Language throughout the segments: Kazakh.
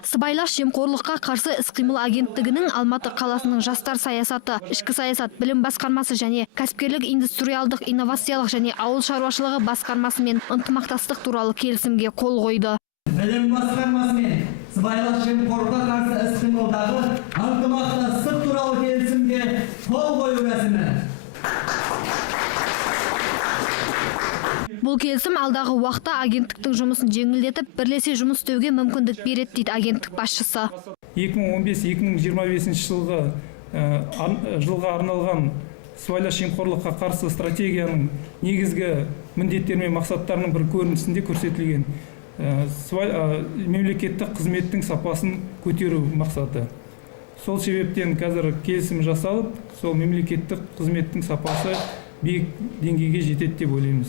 Сыбайлас жемқорлыққа қарсы іс-қимыл агенттігінің Алматы қаласының жастар саясаты, ішкі саясат, білім басқармасы және кәсіпкерлік индустриалдық инновациялық және ауыл шаруашылығы басқармасымен ынтымақтастық туралы келісімге қол қойды. Білім басқармасымен сыбайлас жемқорлыққа қарсы іс-қимылдағы ынтымақтастық туралы келісімге қол қою рәсімі. Бұл келісім алдағы уақытта агенттіктің жұмысын жеңілдетіп, бірлесе жұмыс істеуге мүмкіндік береді дейді агенттік басшысы. 2015-2025 жылға арналған сыбайлас жемқорлыққа қарсы стратегияның негізгі міндеттері мен мақсаттарының бір көрінісінде көрсетілген мемлекеттік қызметтің сапасын көтеру мақсаты. Сол себептен қазір келісім жасалып, сол мемлекеттік қызметтің сапасы биік деңгейге жетеді деп ойлаймыз.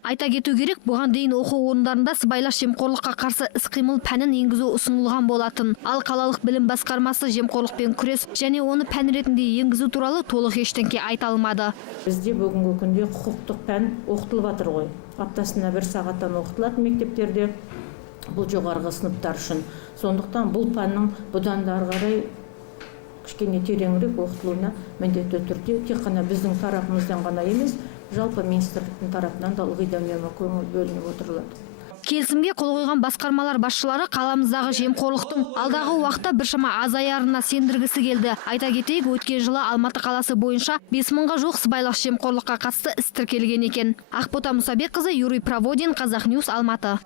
Айта кету керек, бұған дейін оқу орындарында сыбайлас жемқорлыққа қарсы іс-қимыл пәнін енгізу ұсынылған болатын. Ал қалалық білім басқармасы жемқорлықпен күрес және оны пән ретінде енгізу туралы толық ештеңке айта алмады. Бізде бүгінгі күнде құқықтық пән оқытылып жатыр ғой. Аптасына 1 сағаттан оқытылады мектептерде. Бұл жоғарғы сыныптар үшін. Сондықтан бұл пәннің бұдан да ары қарай кішкене тереңірек оқытылуына міндетті түрде тек қана біздің тарапымыздан ғана емес, жалпы министрліктің тарапынан да ылғи да көңіл бөлініп отырылады. Келісімге қол қойған басқармалар басшылары қаламыздағы жемқорлықтың алдағы уақытта біршама азаярына сендіргісі келді. Айта кетейік, өткен жылы Алматы қаласы бойынша 5000-ға жуық сыбайлас жемқорлыққа қатысты іс тіркелген екен. Ақбота Мұсабекқызы, Юрий Проводин, Казахньюс, Алматы.